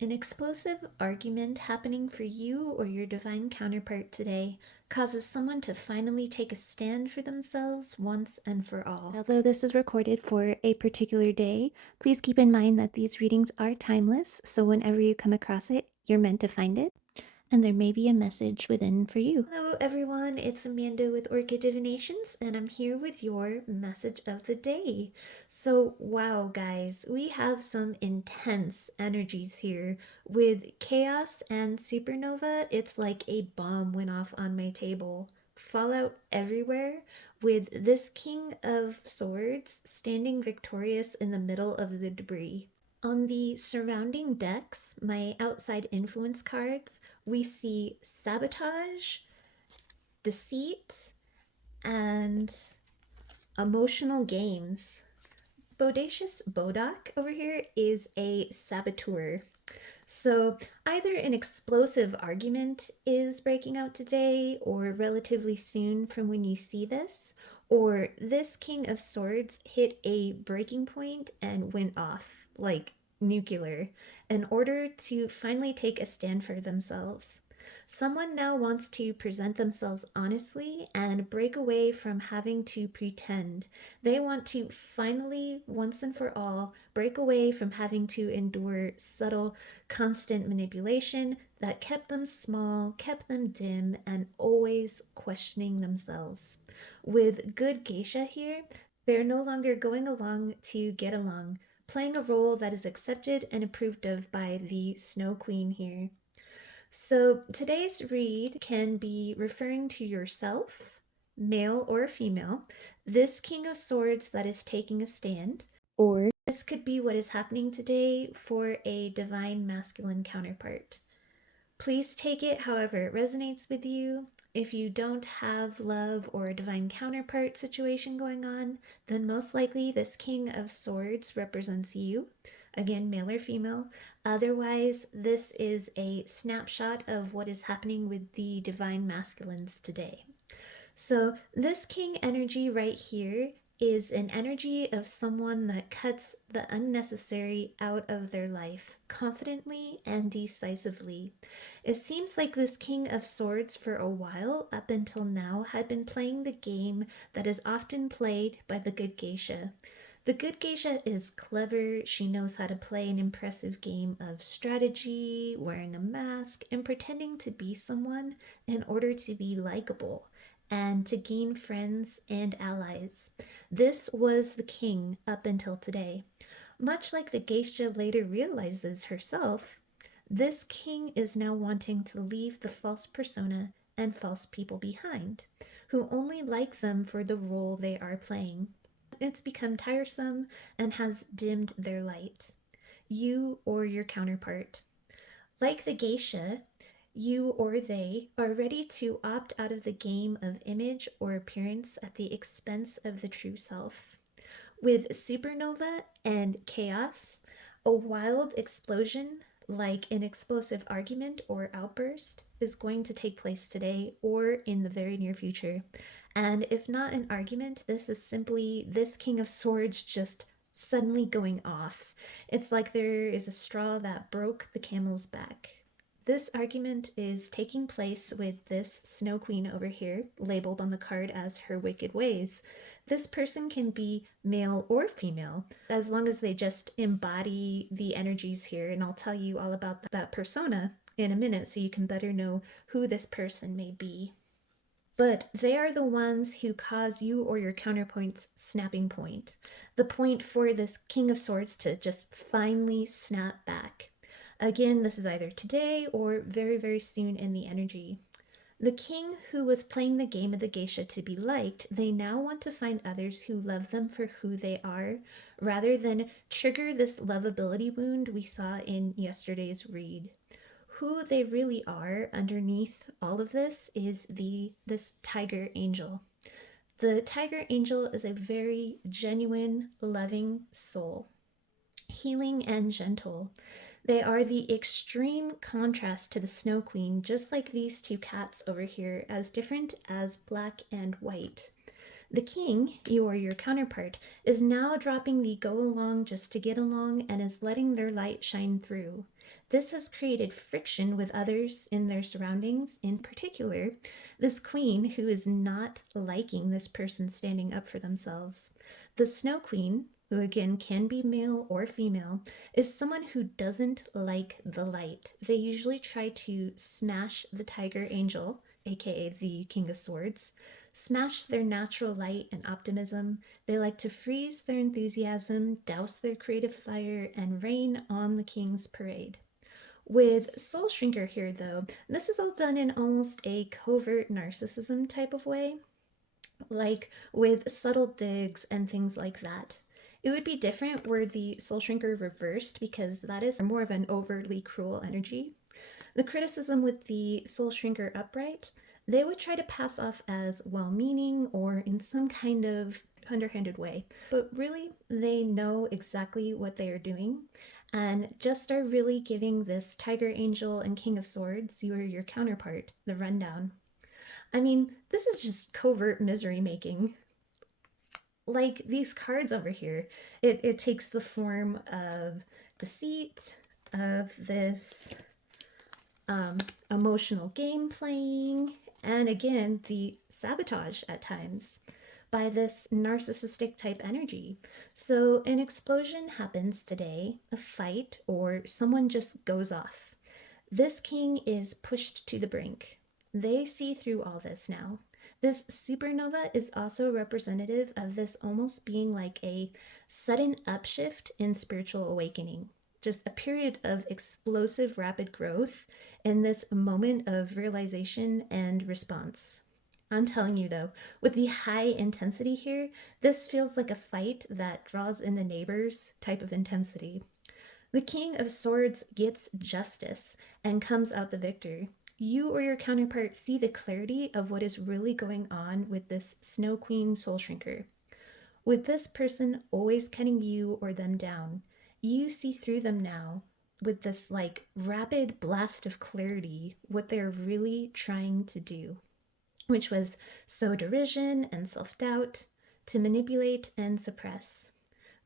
An explosive argument happening for you or your divine counterpart today causes someone to finally take a stand for themselves once and for all. Although this is recorded for a particular day, please keep in mind that these readings are timeless, so whenever you come across it, you're meant to find it, and there may be a message within for you. Hello everyone, it's Amanda with Orchid Divinations, and I'm here with your message of the day. So wow guys, we have some intense energies here. With chaos and supernova, it's like a bomb went off on my table. Fallout everywhere, with this King of Swords standing victorious in the middle of the debris. On the surrounding decks, my outside influence cards, we see sabotage, deceit, and emotional games. Bodacious Bodak over here is a saboteur. So either an explosive argument is breaking out today or relatively soon from when you see this, or this King of Swords hit a breaking point and went off like nuclear in order to finally take a stand for themselves. Someone now wants to present themselves honestly and break away from having to pretend. They want to finally, once and for all, break away from having to endure subtle, constant manipulation that kept them small, kept them dim, and always questioning themselves. With good geisha here, they're no longer going along to get along, playing a role that is accepted and approved of by the Snow Queen here. So today's read can be referring to yourself, male or female, this King of Swords that is taking a stand, or this could be what is happening today for a divine masculine counterpart. Please take it however it resonates with you. If you don't have love or a divine counterpart situation going on, then most likely this King of Swords represents you. Again, male or female. Otherwise, this is a snapshot of what is happening with the divine masculines today. So, this king energy right here is an energy of someone that cuts the unnecessary out of their life confidently and decisively. It seems like this King of Swords for a while, up until now, had been playing the game that is often played by the good geisha. The good geisha is clever. She knows how to play an impressive game of strategy, wearing a mask, and pretending to be someone in order to be likable and to gain friends and allies. This was the king up until today. Much like the geisha later realizes herself, this king is now wanting to leave the false persona and false people behind, who only like them for the role they are playing. It's become tiresome and has dimmed their light. You or your counterpart. Like the geisha, you or they are ready to opt out of the game of image or appearance at the expense of the true self. With supernova and chaos, a wild explosion, like an explosive argument or outburst, is going to take place today or in the very near future. And if not an argument, this is simply this King of Swords just suddenly going off. It's like there is a straw that broke the camel's back. This argument is taking place with this Snow Queen over here, labeled on the card as her wicked ways. This person can be male or female, as long as they just embody the energies here, and I'll tell you all about that persona in a minute so you can better know who this person may be. But they are the ones who cause you or your counterpoint's snapping point, the point for this King of Swords to just finally snap back. Again, this is either today or very, very soon in the energy. The king who was playing the game of the geisha to be liked, they now want to find others who love them for who they are, rather than trigger this lovability wound we saw in yesterday's read. Who they really are underneath all of this is this tiger angel. The tiger angel is a very genuine, loving soul, healing and gentle. They are the extreme contrast to the Snow Queen, just like these two cats over here, as different as black and white. The king, you or your counterpart, is now dropping the go along just to get along and is letting their light shine through. This has created friction with others in their surroundings, in particular, this queen who is not liking this person standing up for themselves. The Snow Queen, who again can be male or female, is someone who doesn't like the light. They usually try to smash the Tiger Angel, aka the King of Swords, smash their natural light and optimism. They like to freeze their enthusiasm, douse their creative fire, and rain on the king's parade. With Soul Shrinker here, though, this is all done in almost a covert narcissism type of way, like with subtle digs and things like that. It would be different were the Soul Shrinker reversed because that is more of an overtly cruel energy. The criticism with the Soul Shrinker upright, they would try to pass off as well meaning or in some kind of underhanded way, but really they know exactly what they are doing and just are really giving this Tiger Angel and King of Swords, you are your counterpart, the rundown. I mean, this is just covert misery making. Like these cards over here, it takes the form of deceit, of this emotional game playing, and again, the sabotage at times by this narcissistic type energy. So, an explosion happens today, a fight, or someone just goes off. This king is pushed to the brink. They see through all this now. This supernova is also representative of this almost being like a sudden upshift in spiritual awakening, just a period of explosive rapid growth in this moment of realization and response. I'm telling you though, with the high intensity here, this feels like a fight that draws in the neighbors type of intensity. The King of Swords gets justice and comes out the victor. You or your counterpart see the clarity of what is really going on with this Snow Queen Soul Shrinker. With this person always cutting you or them down, you see through them now with this like rapid blast of clarity what they're really trying to do, which was sow derision and self doubt, to manipulate and suppress.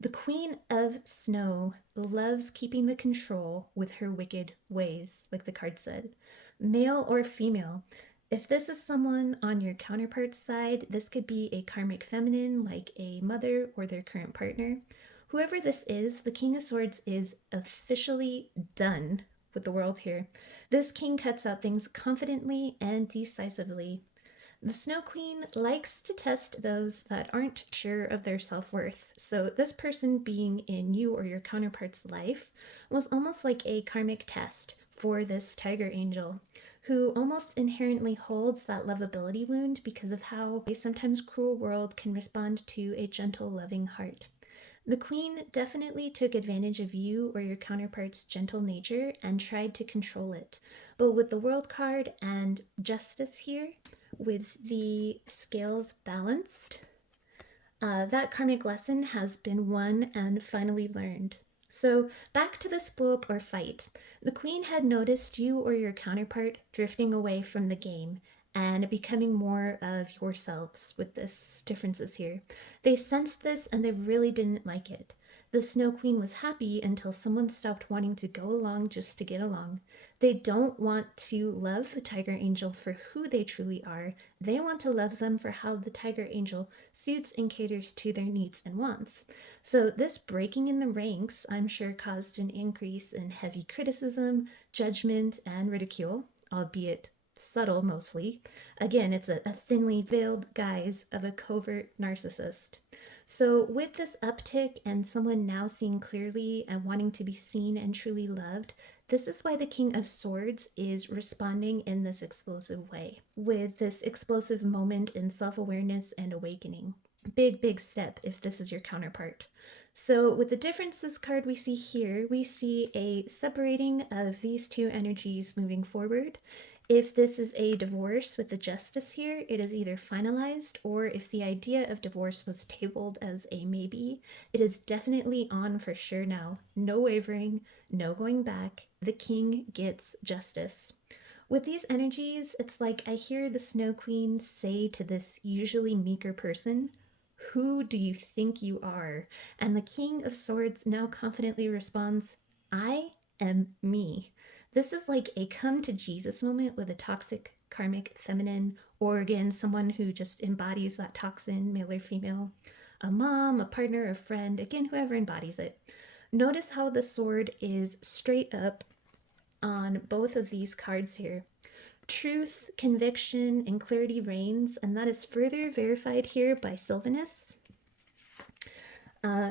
The Queen of Snow loves keeping the control with her wicked ways, like the card said. Male or female, if this is someone on your counterpart's side, this could be a karmic feminine, like a mother or their current partner. Whoever this is, the King of Swords is officially done with the world here. This king cuts out things confidently and decisively. The Snow Queen likes to test those that aren't sure of their self-worth. So this person being in you or your counterpart's life was almost like a karmic test for this Tiger Angel, who almost inherently holds that lovability wound because of how a sometimes cruel world can respond to a gentle, loving heart. The Queen definitely took advantage of you or your counterpart's gentle nature and tried to control it. But with the World card and Justice here, with the scales balanced, that karmic lesson has been won and finally learned. So, back to this blow up or fight. The Queen had noticed you or your counterpart drifting away from the game and becoming more of yourselves with this differences here. They sensed this and they really didn't like it. The Snow Queen was happy until someone stopped wanting to go along just to get along. They don't want to love the Tiger Angel for who they truly are. They want to love them for how the Tiger Angel suits and caters to their needs and wants. So this breaking in the ranks, I'm sure, caused an increase in heavy criticism, judgment, and ridicule, albeit subtle mostly. Again, it's a thinly veiled guise of a covert narcissist. So, with this uptick and someone now seeing clearly and wanting to be seen and truly loved, this is why the King of Swords is responding in this explosive way, with this explosive moment in self awareness and awakening. Big step if this is your counterpart. So, with the differences card we see here, we see a separating of these two energies moving forward. If this is a divorce with the justice here, it is either finalized, or if the idea of divorce was tabled as a maybe, it is definitely on for sure now. No wavering, no going back. The king gets justice. With these energies, it's like I hear the Snow Queen say to this usually meeker person, "Who do you think you are?" And the King of Swords now confidently responds, "I am me." This is like a come to Jesus moment with a toxic, karmic, feminine, or again, someone who just embodies that toxin, male or female. A mom, a partner, a friend, again, whoever embodies it. Notice how the sword is straight up on both of these cards here. Truth, conviction, and clarity reigns, and that is further verified here by Sylvanus.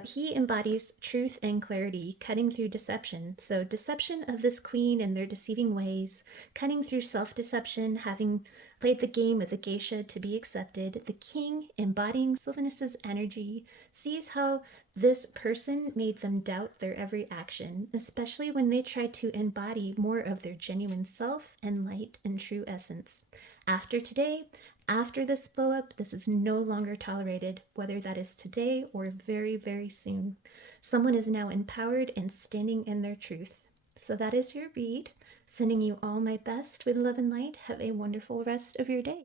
He embodies truth and clarity, cutting through deception. So, deception of this queen and their deceiving ways, cutting through self deception, having played the game with the geisha to be accepted. The king, embodying Sylvanus's energy, sees how this person made them doubt their every action, especially when they tried to embody more of their genuine self and light and true essence. After today, after this blow up, this is no longer tolerated, whether that is today or very, very soon. Someone is now empowered and standing in their truth. So that is your read. Sending you all my best with love and light. Have a wonderful rest of your day.